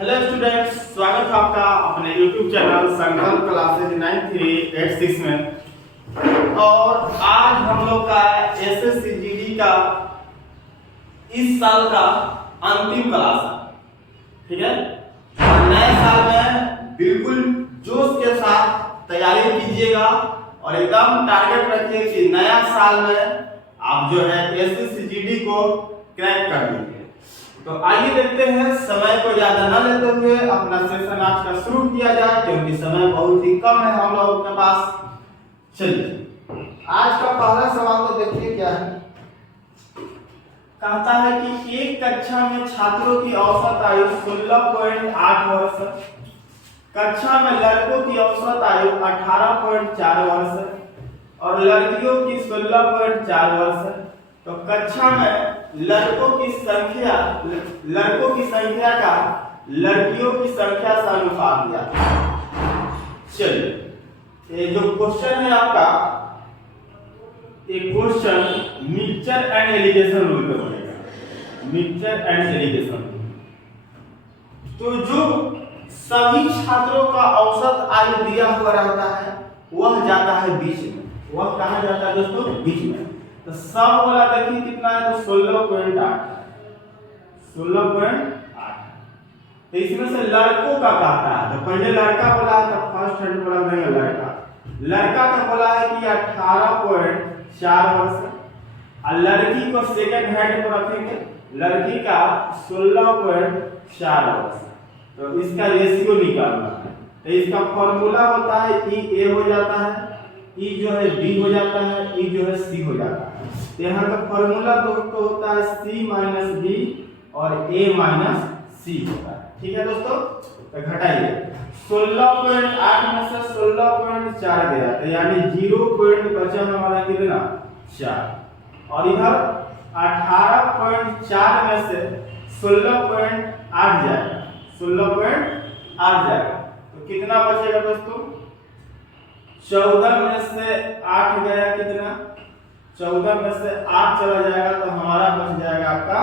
Hello students, स्वागत है आपका अपने YouTube चैनल संकल्प क्लासेज 9386 में। और आज हम लोग का एसएससी जीडी का इस साल का अंतिम क्लास है, ठीक है। नए साल में बिल्कुल जोश के साथ तैयारी कीजिएगा और एकदम टारगेट रखिए कि नया साल में आप जो है एसएससी जीडी को क्रैक कर दीजिए। तो आइए देखते हैं, समय को ज्यादा न लेते हुए अपना सेशन आज का शुरू किया जाए, क्योंकि समय बहुत ही कम है हम लोगों के पास। चलिए, आज का पहला सवाल तो देखिए क्या है। कहता है कि एक कक्षा में छात्रों की औसत आयु 16.8 वर्ष, कक्षा में लड़कों की औसत आयु 18.4 वर्ष और लड़कियों की 16.4 वर्ष। तो कक्षा में लड़कों की संख्या का लड़कियों की संख्या से अनुपात दिया। चलिए, ये जो क्वेश्चन है आपका, एक question mixture and allegation rule पे बनेगा। मिक्सचर एंड एलिगेशन, तो जो सभी छात्रों का औसत आयु दिया हुआ रहता है वह जाता है बीच में। वह कहाँ जाता है दोस्तों? बीच में। तो सब वाला देखिए कितना है, तो 16.8। 16.8। तो इसमें से लड़कों का कहता है, तो पहले लड़का बोला है तो फर्स्ट हैंड बोला नहीं लड़का। लड़का का बोला है कि 18.4 वर्ष और लड़की को सेकंड हैंड पर रखेंगे, लड़की का 16.4 वर्ष। तो इसका रेशियो निकालना है। तो इसका फॉर्मूला होता है ई ए हो जाता है, ई जो है बी हो जाता है, ई जो है सी हो जाता है। तो यहाँ का फॉर्मूला दोस्तों होता है सी माइनस बी और ए माइनस सी होता है, ठीक है दोस्तों। तो घटाइए, 16.8 में से 16.4 गया, तो यानी 0 पॉइंट बचा हमारा कितना? 4। और इधर 18.4 में से 16.8 जाएगा, 16.8 जाएगा। तो कितना बचेगा दोस्तों? 14 में से 8 गया, कितना? 14 में से 8 चला जाएगा तो हमारा बच जाएगा आपका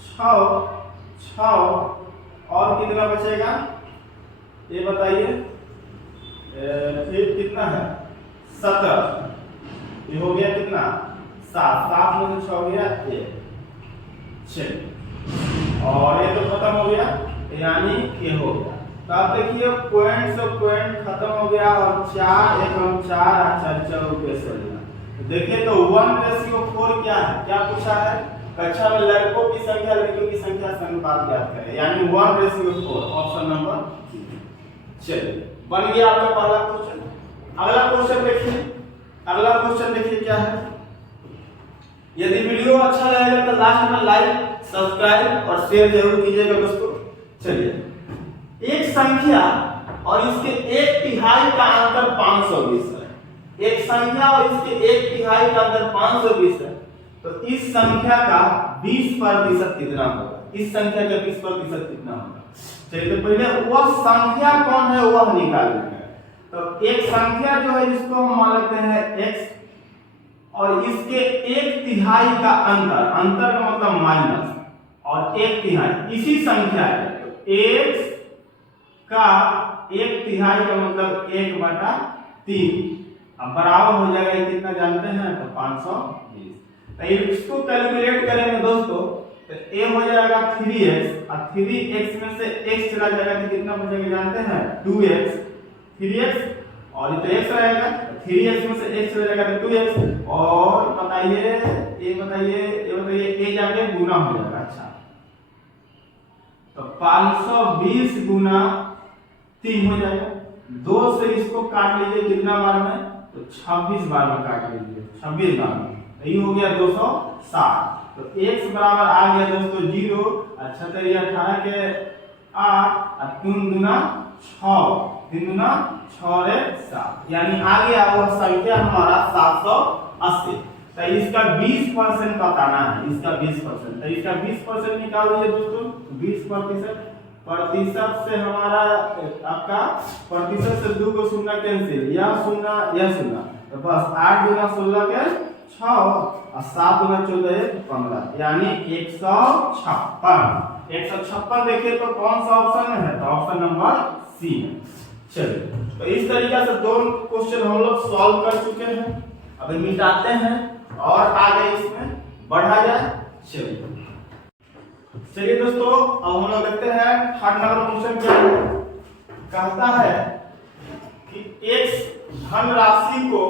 6। और कितना बचेगा ये बताइए? फिर कितना है? 17। ये हो गया कितना? 7। 7 में से 6 गया 1, 6 और ये तो खत्म हो गया, यानी ये हो गया। तो आप देखिए पॉइंट से पॉइंट खत्म हो गया और 4 एकम 4 4 रुपये से लेना। तो देखिए तो 1:4 क्या है? क्या पूछा है? कक्षा में लड़कों की संख्या लड़कियों की संख्या से अनुपात ज्ञात करें, यानी 1:4, ऑप्शन नंबर। चलिए, बन गया आपका पहला क्वेश्चन। अगला क्वेश्चन देखिए। अगला क्वेश्चन देखिए क्या है। यदि वीडियो अच्छा लगेगा तो लास्ट में लाइक, सब्सक्राइब और शेयर जरूर कीजिएगा दोस्तों। चलिए, एक संख्या और इसके 1/3 का अंतर 520 है। एक संख्या और इसके 1/3 का अंतर 520 है। तो इस संख्या का 20% कितना होगा? इस संख्या का 20% कितना होगा? चलिए, तो पहले वह संख्या कौन है वह निकालना है। तो एक संख्या जो है इसको हम मान लेते हैं x और इसके 1/3 का अंतर, अंतर का मतलब माइनस, और 1/3 इसी संख्या है। तो x का 1/3 का मतलब 1/3 अब बराबर हो जाएगा, ये कितना जानते हैं? तो 520। तो इसको कैलकुलेट करेंगे दोस्तों तो a हो जाएगा 3x और 3x में से x चला जाएगा तो कितना बचेगा जानते हैं? 2x। 3x और इधर x रहेगा, 3x में से x चला जाएगा तो 2x। और बताइए a जाके गुना हो जाएगा। अच्छा, तो 520 गुना 3 हो जाएगा। 2 से इसको काट लीजिए कितना बार में? तो 26 बार में काट लीजिए, 26 बार में। ये हो गया 260। तो x बराबर आ गया दोस्तों 0। अच्छा, तो ये 18 के 8 और 3 दूना 6, 3 दूना 6 रे 7, यानी आ गया वह संख्या हमारा 780। तो इसका 20% बताना है, इसका 20%। तो इसका 20% निकाल लीजिए दोस्तों। 20% से हमारा आपका प्रतिशत से 2 को शून्य कैंसिल, यह शून्य, तो बस 8 दूना 16 के 6 और 7 दूना 14 15, यानी 156। 156 देखिए तो कौन सा ऑप्शन में है, तो ऑप्शन नंबर सी है। चलिए तो इस तरीके से दो क्वेश्चन हम लोग सॉल्व कर चुके हैं। अभी मिटाते हैं और आगे इसमें बढ़ा जाए। चलिए दोस्तों अब हम लोग देखते हैं थर्ड नंबर क्वेश्चन क्या है। कहता है कि x धनराशि को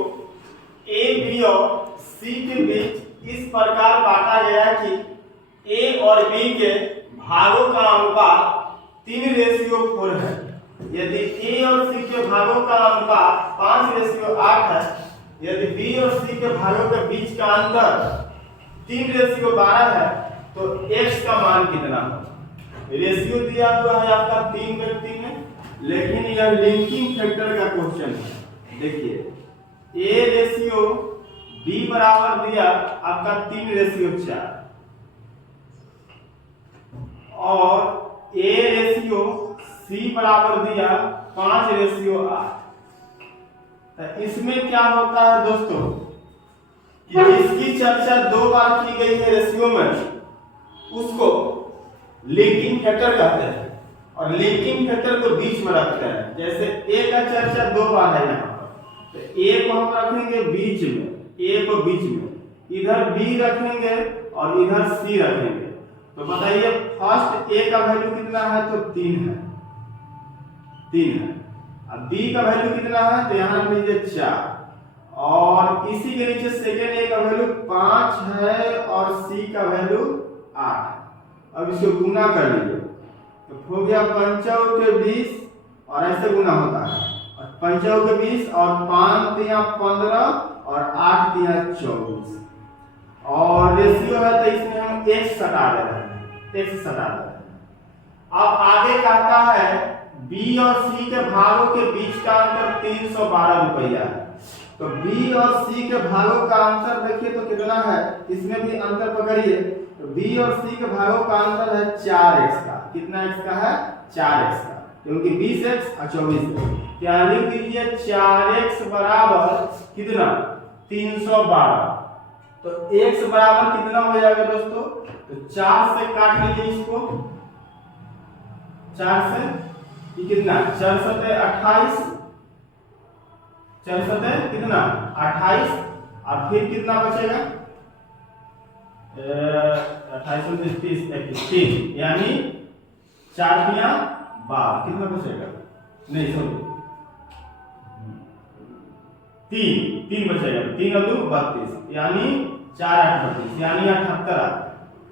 a, b और c के बीच इस प्रकार बांटा गया कि a और b के भागों का अनुपात 3:4 है। यदि a और c के भागों का अनुपात 5:8 है, यदि b और c के भागों के बीच का अंतर 3:12 है, तो x का मान कितना होगा। रेशियो दिया हुआ है आपका 3 व्यक्ति में, लेकिन यह लिंकिंग फैक्टर का क्वेश्चन है। देखिए a रेशियो b बराबर दिया आपका 3:4 और a रेशियो c बराबर दिया 5:8। तो इसमें क्या होता है दोस्तों कि जिसकी चर्चा 2 बार की गई है रेशियो में, उसको लिंकिंग फैक्टर कहते हैं और लिंकिंग फैक्टर को बीच में रखते हैं। जैसे a का चर्चा 2 बार है यहाँ पर, तो a को हम रखेंगे बीच में, a को बीच में, इधर b रखेंगे और इधर c रखेंगे। तो बताइए फर्स्ट a का वैल्यू कितना है, तो 3 है, 3 है। अब b का वैल्यू कितना है, तो यहाँ रख लीजिए 4 और इसी के नीचे सेकेंड a का वैल्यू 5 है और c का वैल्यू 8। अब इसको गुना कर लीजिए तो हो गया 5 के 20 और ऐसे गुना होता है, और 5 के 20 और 5 तिया 15 और 8 तिया 24 और रेशियो है तो इसमें हम x सटा दे रहे हैं, x सटा दे रहे हैं। अब आगे कहता है b और c के भागों के बीच का अंतर 312 रुपया है। तो b और c के भागों का अंतर देखिए तो कितना है, इसमें भी अंतर पकड़िए। तो b और c के भागों का अंतर है 4x का। कितना x का है, 4x का, क्योंकि 20x और 24x। क्या लिख दीजिए 4x बराबर कितना, 312। तो x बराबर कितना हो जाएगा दोस्तों, तो 4 से काट लीजिए इसको, 4 से ये कितना 4 सते 28, 4 सते कितना 28 और फिर कितना बचेगा 28 में 30 3 यानी 4 तिया 12 कितना बचेगा, नहीं सॉरी 3 बचेगा, 3 और 2 32 यानी 4 8 32 यानी 78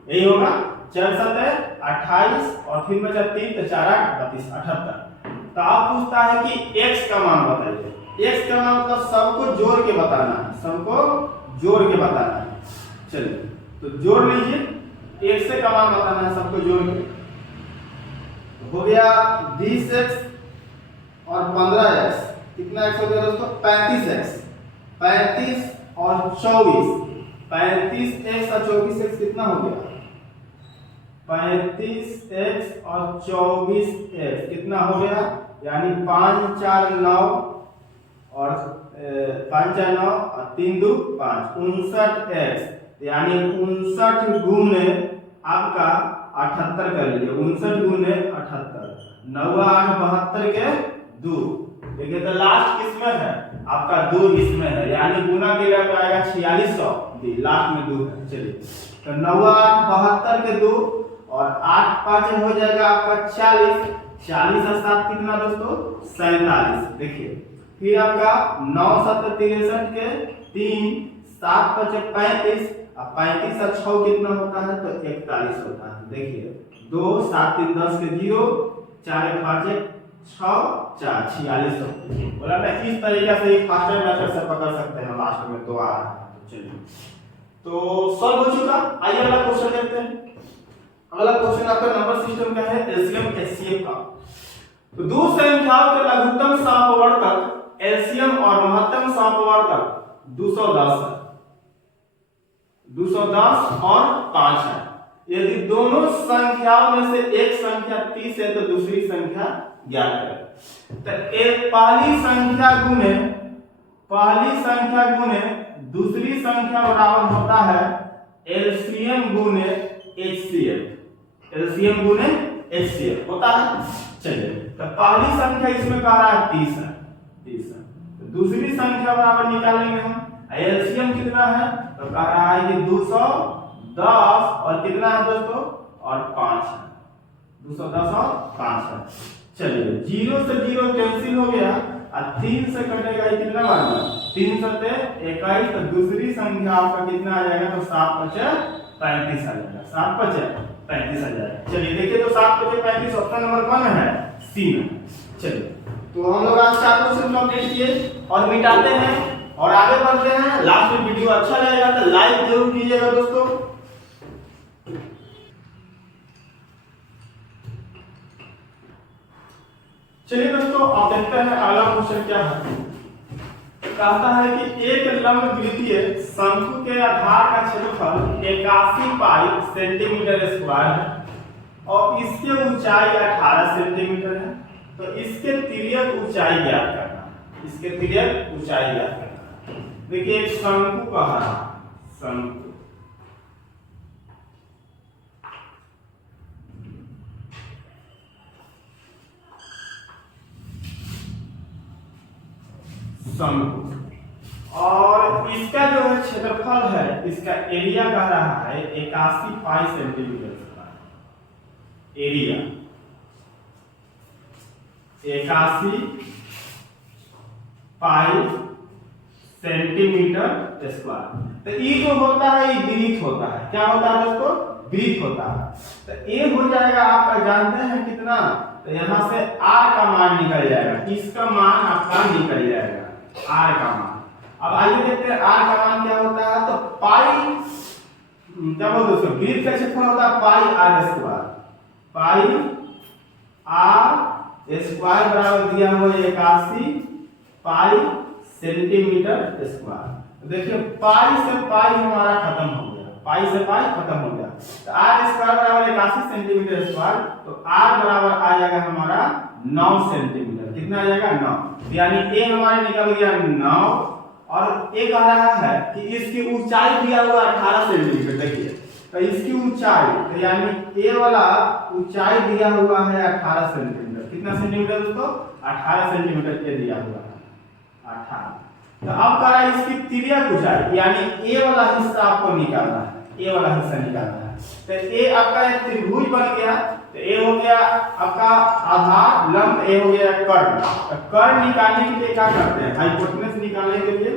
यही होगा। 4 सते 28 और फिर बचा 3 तो 4 8 32 78। तो आप पूछता है कि x का मान बताइए। x का मान मतलब सबको जोड़ के बताना है, सबको जोड़ के बताना है। चलिए तो जोड़ लीजिए, x से का मान बताना है सबको जोड़ के। तो हो गया 20x और 15x, कितना x हो गया दोस्तों 35x, 35 और 24, 35x और 24x कितना हो गया 35x और 24x कितना हो गया, यानी 5 4 9 और 5 4 9 और 3 2 5 59x, यानी 59 गुने आपका 78 कर लीजिए, 59 गुने 78 9 8 72 के 2। देखिए तो लास्ट किसमें है आपका 2 इसमें है, यानी गुना के लिए आएगा 4600, लास्ट में 2 है। चलिए तो 9 8 72 के 2 और 8 5 हो जाएगा आपका 40, 40 और 7 कितना दोस्तों 47। देखिए फिर आपका 9 7 63 के 3 7 5 35 और 35 और 6 कितना होता है तो 41 होता है। देखिए 2 7 3 10 के 0 4 5 6 4 46 बोला ना। इस तरीके से एक फास्टर मेथड से पकड़ सकते हैं, लास्ट में 2 आ रहा है। चलिए तो सॉल्व हो चुका। आइए अगला क्वेश्चन देखते हैं। अगला क्वेश्चन आपका नंबर सिस्टम का है, एलसीएम एचसीएफ का। तो दो संख्याओं के लघुत्तम समवर्तक एलसीएम और महत्तम समवर्तक 210 है, 210 और 5 है। यदि दोनों संख्याओं में से एक संख्या 30 है तो दूसरी संख्या ज्ञात करें। तो एक पहली संख्या गुने दूसरी संख्या बराबर होता है एलसीएम गुने एचसीएफ। एलसीएम गुने एचसीएफ होता है। चलिए तो पहली संख्या इसमें कह रहा है 30 है, 30 है। तो दूसरी संख्या बराबर निकालेंगे हम, एलसीएम कितना है तो कह रहा है कि 210 और कितना है दोस्तों और 5 है, 210 और 5 है। चलिए 0 से 0 कैंसिल हो गया और 3 से कटेगा ये कितना बनेगा 3 सते 21। तो दूसरी संख्या आपका कितना आ जाएगा तो 7 पचे 35 आ जाएगा, 7 पचे 35 आ जाएगा। चलिए देखिए तो 7 पचे 35 ऑप्शन नंबर 1 है, सी में। चलिए तो हम लोग आज का क्वेश्चन कंप्लीट किए और मिटाते हैं और आगे बढ़ते हैं। लास्ट में वीडियो अच्छा लगेगा तो लाइक जरूर कीजिएगा दोस्तों। चलिए दोस्तों अब देखते हैं अगला क्वेश्चन क्या है। कहता है कि एक लंब द्वितीय शंकु के आधार का क्षेत्रफल 81 पाई सेंटीमीटर स्क्वायर है और इसकी ऊंचाई 18 सेंटीमीटर है। तो इसके तिर्यक ऊंचाई ज्ञात करना है, इसके तिर्यक ऊंचाई ज्ञात करना है। देखिए एक शंकु कहा है, शंकु और इसका जो है क्षेत्रफल है, इसका एरिया कह रहा है 81 पाई सेंटीमीटर स्क्वायर। एरिया 81 पाई सेंटीमीटर स्क्वायर। तो ये जो होता है ये वृत्त होता है, क्या होता है दोस्तों वृत्त होता है। तो ये हो जाएगा आपका जानते हैं कितना, तो यहां से r का मान निकल जाएगा, इसका मान आपका निकल जाएगा r का मान। अब आइए देखते हैं r का मान क्या होता है। तो पाई क्या बोलते हैं वृत्त का क्षेत्रफल होता है पाई r स्क्वायर, पाई r स्क्वायर बराबर दिया हुआ 81 पाई सेंटीमीटर स्क्वायर। देखिए पाई से पाई हमारा खत्म हो गया, पाई से पाई खत्म हो गया। तो r स्क्वायर बराबर 81 सेंटीमीटर स्क्वायर, तो r बराबर आ जाएगा हमारा 9 सेंटीमीटर। कितना आ जाएगा 9, यानी a हमारे निकल गया 9 और a कह रहा है कि इसकी ऊंचाई दिया हुआ 18 सेंटीमीटर। देखिए तो इसकी ऊंचाई तो यानी a वाला ऊंचाई दिया हुआ है 18 सेंटीमीटर। कितना सेंटीमीटर दोस्तों 18 सेंटीमीटर ये दिया हुआ है 18। तो अब कह रहा है इसकी तिर्यक ऊंचाई यानी a वाला हिस्सा आपको निकालना है, a वाला हिस्सा निकालना है। तो a आपका एक त्रिभुज बन गया, तो a हो गया आपका आधार, लंब a हो गया कर्ण। तो कर्ण निकालने के लिए क्या करते हैं, हाइपोटेनस निकालने के लिए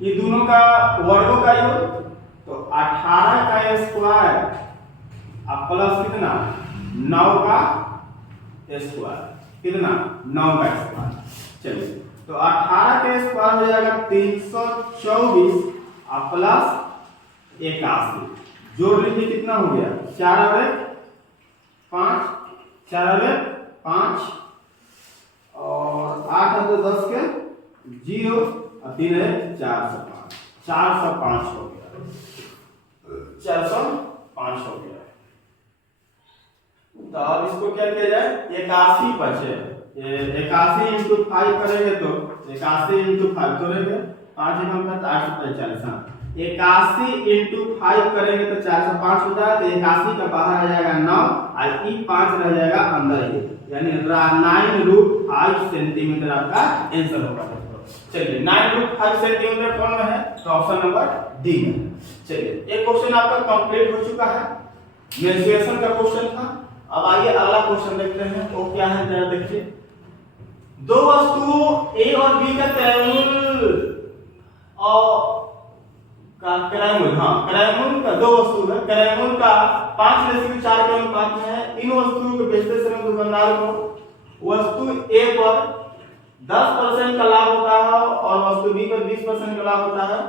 ये दोनों का वर्गों का योग, तो 18 का स्क्वायर अब प्लस कितना 9 का स्क्वायर, कितना 9 का स्क्वायर। चलिए तो 18 का स्क्वायर हो जाएगा 324 और प्लस 81 जोड़ लीजिए कितना हो गया 4 और 5, 4 और 5 और 8 और 10 के 0 और 3 है 405, 405 हो गया, 405 हो गया। तो अब इसको क्या किया जाए 81 बचे, 81 इंटू 5 करेंगे तो 81 इंटू 5 करेंगे 5 एकम का 845। हाँ 81 इंटू 5 करेंगे तो 405 हो जाएगा। तो 81 का बाहर आ जाएगा 9 और ई 5 रह जाएगा अंदर ही, यानी 9√5 सेंटीमीटर आपका आंसर होगा। चलिए 9√5 सेंटीमीटर कौन में है तो ऑप्शन नंबर डी में। चलिए एक क्वेश्चन आपका कंप्लीट हो चुका है, मेंसुरेशन का क्वेश्चन था। अब आइए अगला क्वेश्चन देखते हैं वो क्या है जरा देखिए। दो वस्तुओं ए और बी का त्रिमूल और क्राइमूल, हाँ क्राइमूल का दो वस्तु है, क्राइमूल का 5:4 के अनुपात में है। इन वस्तुओं को बेचते समय दुकानदार को वस्तु ए पर 10% का लाभ होता है और वस्तु बी पर 20% का लाभ होता है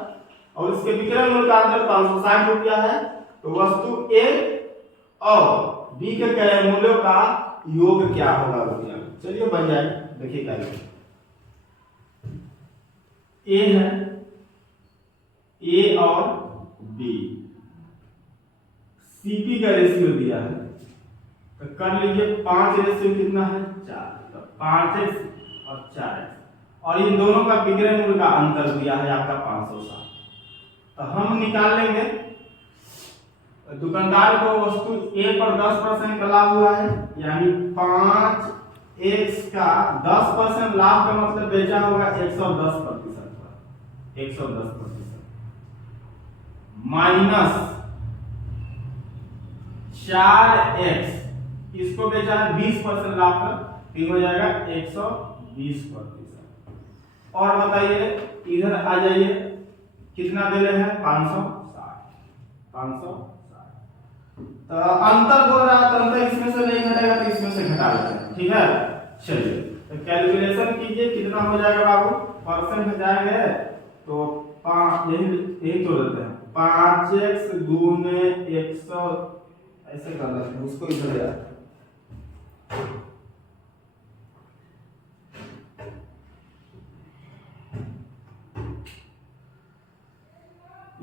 और इसके विक्रय मूल्य का अंतर 560 रुपया है। तो वस्तु ए और बी के क्रय मूल्यों का योग क्या होगा रुपया। चलिए बन जाए, देखिए क्या ए है, ए और बी सीपी का रेशियो दिया है तो कर लीजिए 5 रेशियो कितना है 4, तो 5x और 4x और इन दोनों का विक्रय मूल्य का अंतर दिया है आपका 560। तो हम निकाल लेंगे दुकानदार को वस्तु ए पर 10% का लाभ हुआ है, यानी 5x का 10% लाभ का मतलब बेचा होगा 110% पर, 110% माइनस 4x इसको बेचा है 20% लाभ का, फिर हो जाएगा 120%। और बताइए इधर आ जाइए, कितना दे रहे हैं 560। तो अंतर बोल रहा है तो अंतर इसमें से नहीं घटेगा तो इसमें से घटा लेते हैं, ठीक है। चलिए तो कैलकुलेशन कीजिए, कितना हो जाएगा बाबू, परसेंट घटाएंगे तो 5 यही तो देते हैं 5x गुने 100 ऐसे कर लेते हैं, उसको इधर ले आते हैं।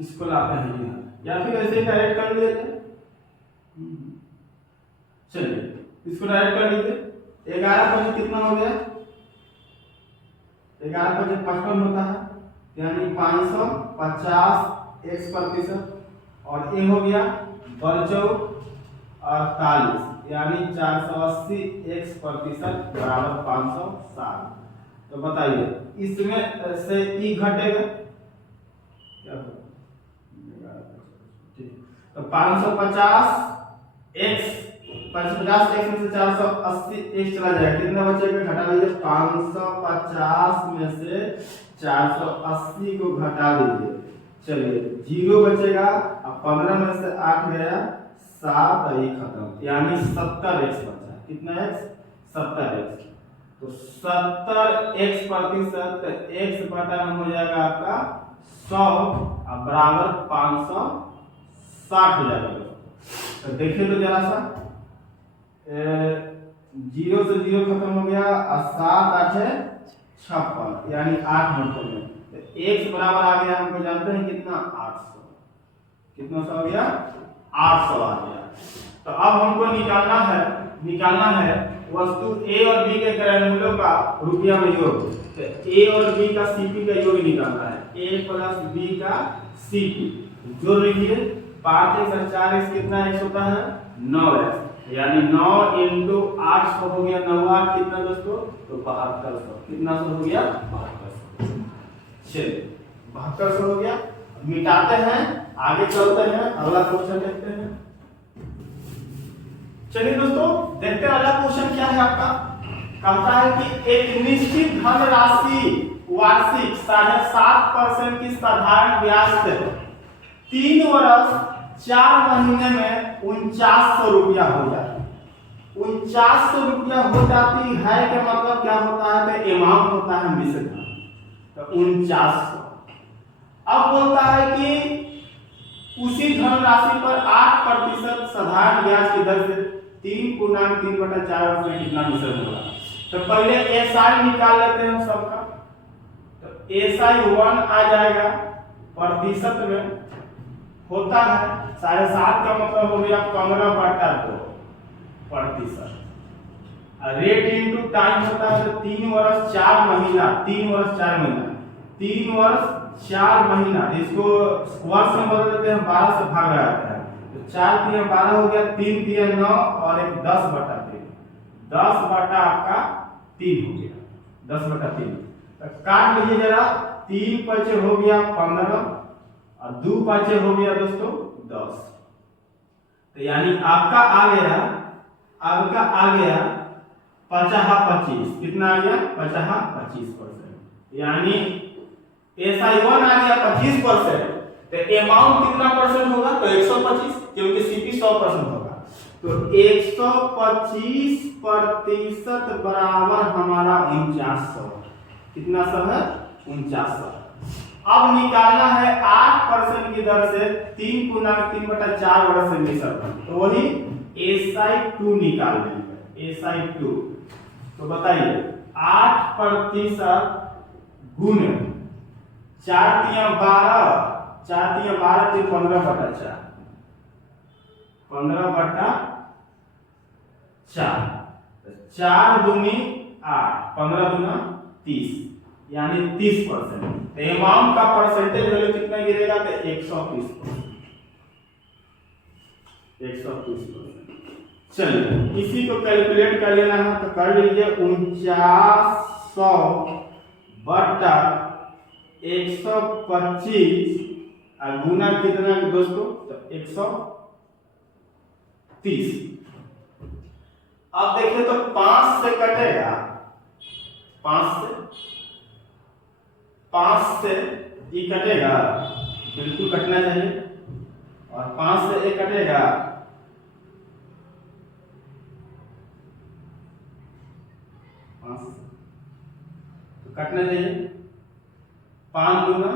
इसको लाते हैं यहाँ, या फिर ऐसे ही डायरेक्ट कर लेते हैं। चलिए इसको डायरेक्ट कर लीजिए, 11 कितना हो गया, 11 55 होता है, यानी 550x%, और ए हो गया 48 यानी 480x% बराबर 560। तो बताइए इसमें से ई घटेगा क्या होगा, तो 550x में से 480x चला जाएगा, कितना बचेगा, घटा लीजिए 550 में से 480 को घटा लीजिए, चलिए 0 बचेगा, अब 15 में से 8 गया 7 ही खत्म, यानी 70x बचा। कितना x, 70x, तो 70x% x बटा में हो जाएगा आपका 100 बराबर 560 हो जाएगा। तो देखिए तो जरा सा, 0 से 0 खत्म हो गया, 7 8 56 यानी 8 नंबर में, तो x बराबर आ गया, हमको जानते हैं कितना 800, कितना सा हो गया 800 आ गया। तो अब हमको निकालना है वस्तु ए और बी के क्रय मूल्यों का रुपया में योग। तो ए और बी का सीपी का योग निकालना है, ए प्लस बी का सीपी जोड़ लीजिए, 5x और 4x कितना x होता है 9x, यानी 9 × 800 हो गया, 9 8 कितना दोस्तों, तो 7200, कितना सौ हो गया 7200। चलिए 7200 हो गया, मिटाते हैं, आगे चलते हैं, अगला क्वेश्चन देखते हैं। चलिए दोस्तों देखते हैं अगला क्वेश्चन क्या है आपका, कहता है कि एक निश्चित धनराशि वार्षिक 7.5% की साधारण ब्याज से 3 वर्ष 4 महीने में 4900 रुपया हो जाती है। 4900 रुपया हो जाती है के मतलब क्या होता है, तो अमाउंट होता है मिश्र धन, तो 4900। अब बोलता है कि उसी धनराशि पर 8% साधारण ब्याज की दर से 3/3/4 वर्ष में कितना मिश्रण होगा। तो पहले एसआई निकाल लेते हैं सबका, तो एसआई 1 आ जाएगा, प्रतिशत में होता है 7.5 का मतलब हो गया 15/2%, रेट इनटू टाइम होता है, तो 3 वर्ष 4 महीना, 3 वर्ष 4 महीना, 3 वर्ष 4 महीना, इसको वर्ष में बदल देते हैं, 12 से भाग जाता है, तो 4 × 12 हो गया, 3 × 9 और एक 10/3, 10/3 आपका 3 हो गया, 10/3। तो काट लीजिए जरा, 3 × 5 हो गया 15 और 2 × 5 हो गया दोस्तों 10। तो यानी आपका आ गया 50-25, कितना आ गया 50-25%, यानी SI1 आ गया 25%, तो अमाउंट कितना परसेंट होगा, तो 125, क्योंकि सीपी 100% होगा, तो 125% बराबर हमारा 4900, कितना सब है 4900। अब निकालना है 8% की दर से 3/3/4 वर्ष से मिश्रण, तो वही SI2 निकाल लेंगे, SI2। तो बताइए 8% गुने 4 × 12, 4 × 12 तो 15/4, 15/4, 4 दूनी 8, 15 दूना 30, यानी 30%। तो अमाउंट का परसेंटेज वैल्यू कितना गिरेगा, तो 130%। 130%। चलिए इसी को कैलकुलेट कर लेना है तो कर लीजिए 4900 बटा 125 और गुना कितना है दोस्तों, तो 130। अब देखिए तो 5 से कटेगा, 5 से ये कटेगा, बिल्कुल कटना चाहिए, और 5 से ये कटेगा, 5 तो कटना चाहिए, 5 गुना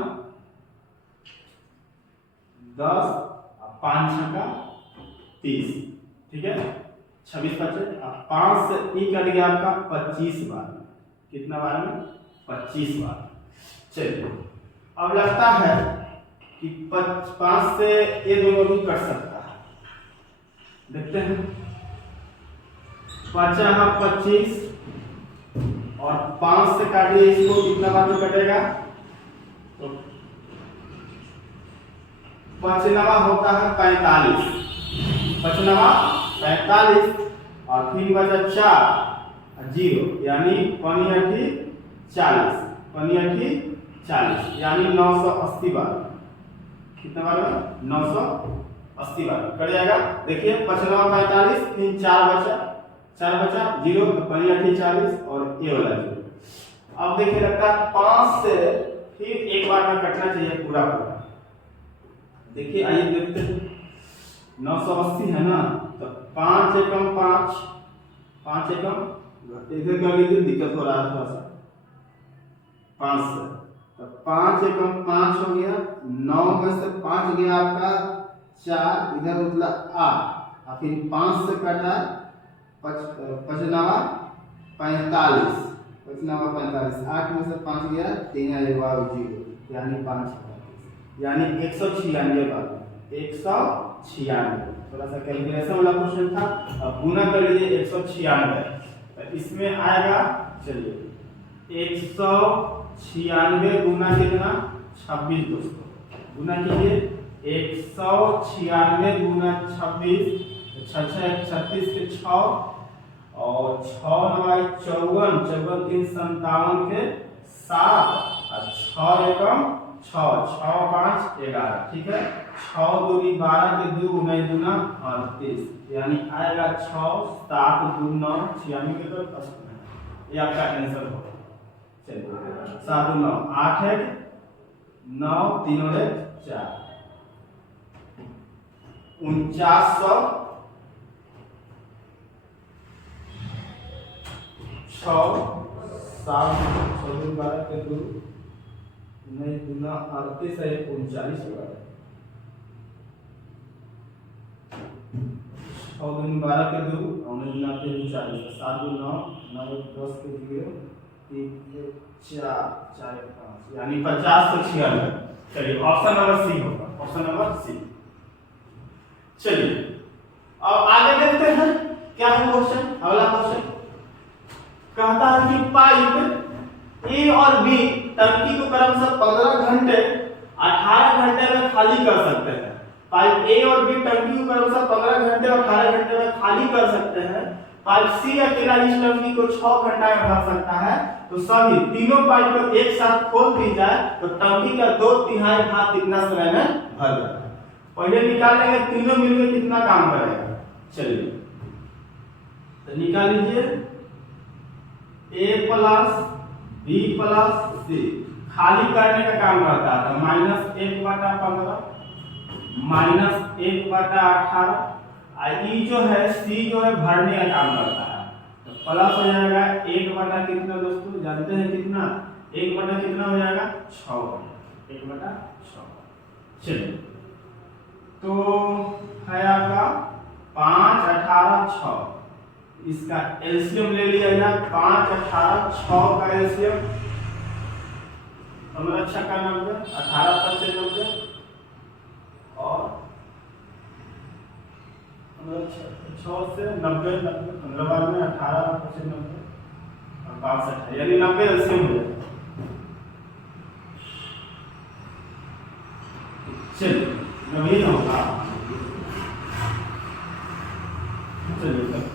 10 और 5 छक्का 30, ठीक है, 26 बचे। अब 5 से ई कट गया आपका 25 बार, कितना बार में, 25 बार। चलिए अब लगता है कि 5 से ये दोनों भी कट सकता है, देखते हैं। 5 25 और 5 से काटिए इसको, कितना बार में कटेगा, तो 55 होता है 45, 45 और फिर बचा 4 0, यानी 40 यानी 980 बार, कितना बार में, 980 बार कट जाएगा। देखिए 55 45 फिर 4 बचा 0, तो 40 और ये वाला 0। अब देखिए लगता है 5 से फिर एक बार में कटना चाहिए पूरा। देखिए आइए देखते हैं, 980 है ना, तो 5 एकम 5 एकम, इधर कर लीजिए, दिक्कत हो रहा है थोड़ा सा, 5 से, तो 5 एकम 5 हो गया, 9 में से 5 गया आपका 4, इधर उतला 8, और फिर 5 से कटा 55 45, 8 में से 5 गया 3 0, यानी 5 यानी 196 बार, 196। थोड़ा सा कैलकुलेशन वाला क्वेश्चन था। अब गुना कर लीजिए 196, तो इसमें आएगा, चलिए 196 गुना कितना, 26 दोस्तों, गुना कीजिए 196 गुना 26, 6 36 के 6 और 6 9 54, 54 3 57 के 7 और 6 एकम 6 5 11, ठीक है, 6 दूनी 12 के 2 9 दूना 38, यानी आएगा 6 7 2 9 96 के तो 55, ये आपका आंसर होगा। चलिए 7 2 9 8 है 9 3 और 4, 4900 6 7 6 12 के 2 9 दूना 38 है 39 होगा, 6 दूनी 12 के 2 और 9 दूना 39, 7 2 9 9 10 के 0 3 4 4 5, यानी 50 से 96। चलिए ऑप्शन नंबर सी होगा, ऑप्शन नंबर सी। चलिए अब आगे देखते हैं क्या है क्वेश्चन। अगला क्वेश्चन कहता है कि पाइप ए और बी टंकी को क्रमशः 15 घंटे 18 घंटे में खाली कर सकते हैं। पाइप ए और बी टंकी को क्रमशः 15 घंटे और 18 घंटे में खाली कर सकते हैं। पाइप सी अकेला इस टंकी को 6 घंटा में भर सकता है। तो सभी तीनों पाइप को एक साथ खोल दी जाए तो टंकी का 2/3 भाग कितना समय में भर जाएगा। पहले निकाल लेंगे तीनों मिलकर कितना काम करेगा। चलिए तो निकाल लीजिए a plus b plus c खाली करने का काम करता है, तो -1/15 -1/18, ई जो है c जो है भरने का काम करता है, तो प्लस हो जाएगा 1 कितना दोस्तों जानते हैं कितना, 1 कितना हो जाएगा 6, 1/6। चलिए तो है आपका 5 18 6, इसका एलसीएम ले लिया जाए, 5 18 6 का एलसीएम 15 छक्का 90, 18 25 90 और 6 से 90 15 बार में 18 25 90 और 5 से 18 यानी 90 एलसीएम हो जाएगा। चलिए नवीन होगा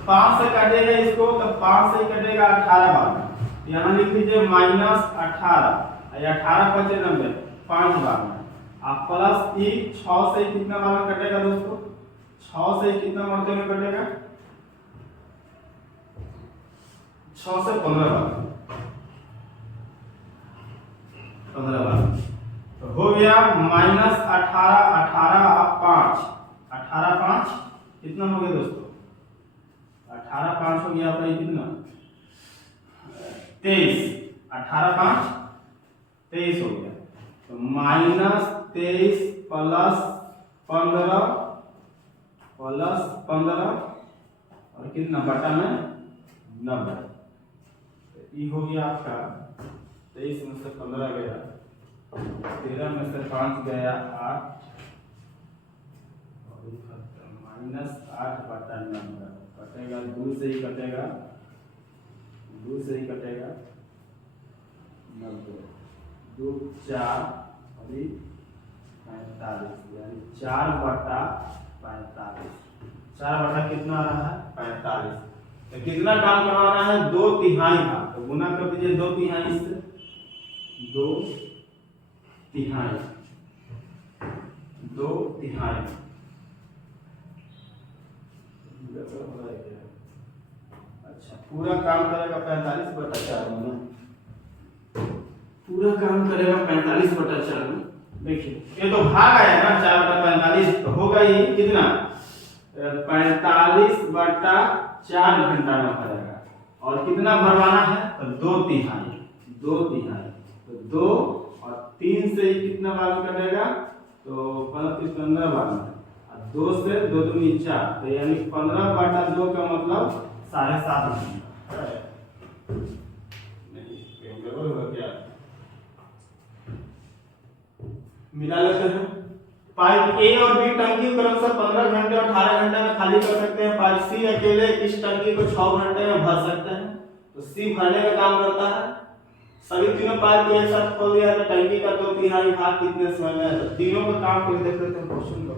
5 से काटेगा इसको तो 5 से कटेगा 18 बार में। यहाँ लिख लीजिए -18 या 18 × 5 90 5 बार में। आप प्लस ई 6 से कितना बार में कटेगा दोस्तों? 6 से कितना मरते में कटेगा? 6 से 15 बार 15 बार तो हो गया -18 18 5 18 5 कितना हो गया दोस्तों? 18 5 हो गया आपका कितना? 23 18 5 23 हो गया तो -23 प्लस 15 और कितना बटा में 90 ये हो गया आपका 23 में से 15 गया 13 में से 5 गया 8 -8 बटा 90 कटेगा 2 से ही कटेगा 2 से ही कटेगा 90 2 4 अभी 45 यानी 4 बटा 45 4 बटा कितना आ रहा है? 45 तो कितना काम करवाना है? 2/3 का तो गुना कर दीजिए 2/3 से 2/3 2/3 अच्छा पूरा काम करेगा 45/4 में पूरा काम करेगा 45/4 में। देखिए ये तो भाग आया ना 4/45 तो होगा ये कितना 45/4 घंटा में भरेगा और कितना भरवाना है तो 2/3 तो 2 और 3 से कितना बार कटेगा तो 15 बार में 2 से 2 दूनी 4 तो यानी 15/2 का मतलब 7.5 घंटा मिला लेते हैं। पाइप ए और बी टंकी क्रमशः 15 घंटे और 18 घंटे में खाली कर सकते हैं। पाइप सी अकेले इस टंकी को 6 घंटे में भर सकते हैं। तो सी भरने का काम करता है। सभी तीनों पाइप को एक साथ खोल दिया तो टंकी का 2/3 भाग कितने समय में है? तो तीनों का काम करके देख लेते हैं। क्वेश्चन का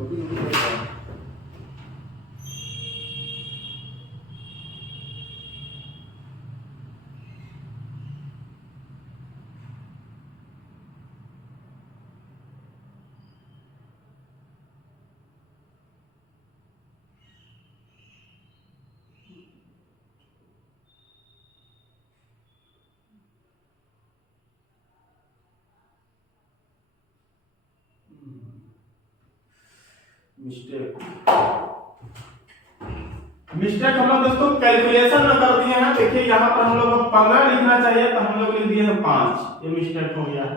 मिस्टेक हम लोग दोस्तों कैलकुलेशन में कर दिए हैं। देखिए यहाँ पर हम लोग को 15 लिखना चाहिए तो हम लोग लिख दिए हैं 5। ये मिस्टेक हो गया है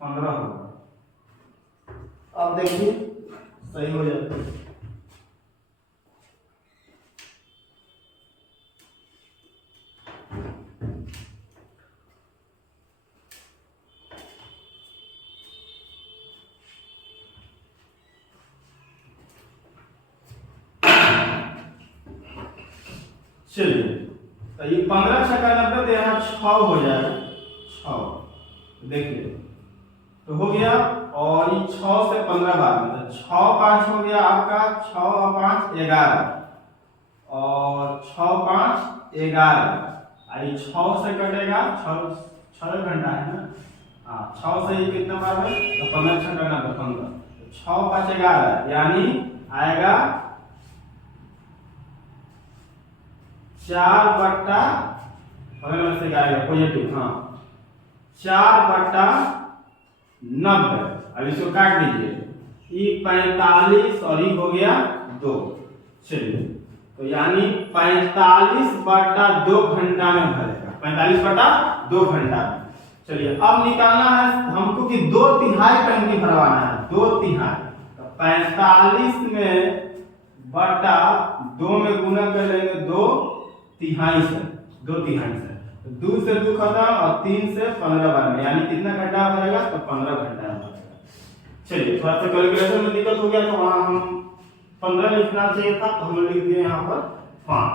15 होगा। अब देखिए सही हो जाता है। चलिए तो ये 15 × 90 तो यहाँ 6 हो जाएगा 6 देखिए तो हो गया और ये 6 से 15 बार में 6 5 हो गया आपका 6 और 5 11 और 6 5 11 ये 6 से कटेगा 6 घंटा है ना। हाँ 6 से ही कितना बार है तो 15 × 90 15 6 5 11 यानी आएगा 4/90 हाँ 4/90। अब इसको काट दीजिए ये 45 और ये हो गया 2। चलिए तो यानी 45/2 घंटा में भरेगा 45/2 घंटा में। चलिए अब निकालना है हमको कि 2/3 टंकी भरवाना है 2/3 तो 45 में बटा 2 में गुना कर लेंगे 2/3 से 2/3 से 2 से 2 खत्म और 3 से 15 बार में यानी कितना घंटा भरेगा तो 15 घंटा भरेगा। चलिए थोड़ा सा कैलकुलेशन में दिक्कत हो गया तो वहां हम 15 लिखना चाहिए था तो हम लिख दिए यहाँ पर 5।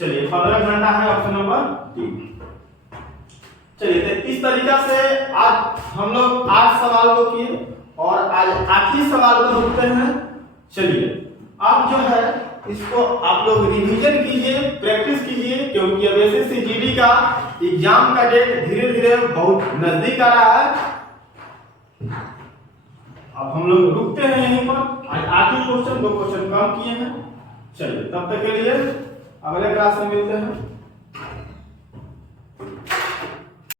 चलिए 15 घंटा है ऑप्शन नंबर डी। चलिए तो इस तरीका से आज हम लोग 8 सवाल को किए और आज आखिरी सवाल को देखते हैं। चलिए अब जो है इसको आप लोग रिवीजन कीजिए, प्रैक्टिस कीजिए, क्योंकि अब एसएससी जीडी का एग्जाम का डेट धीरे धीरे बहुत नजदीक आ रहा है। अब हम लोग रुकते हैं यहीं पर। आज 8 क्वेश्चन, 2 क्वेश्चन कम किए हैं। चलिए तब तक के लिए अगले क्लास में मिलते हैं।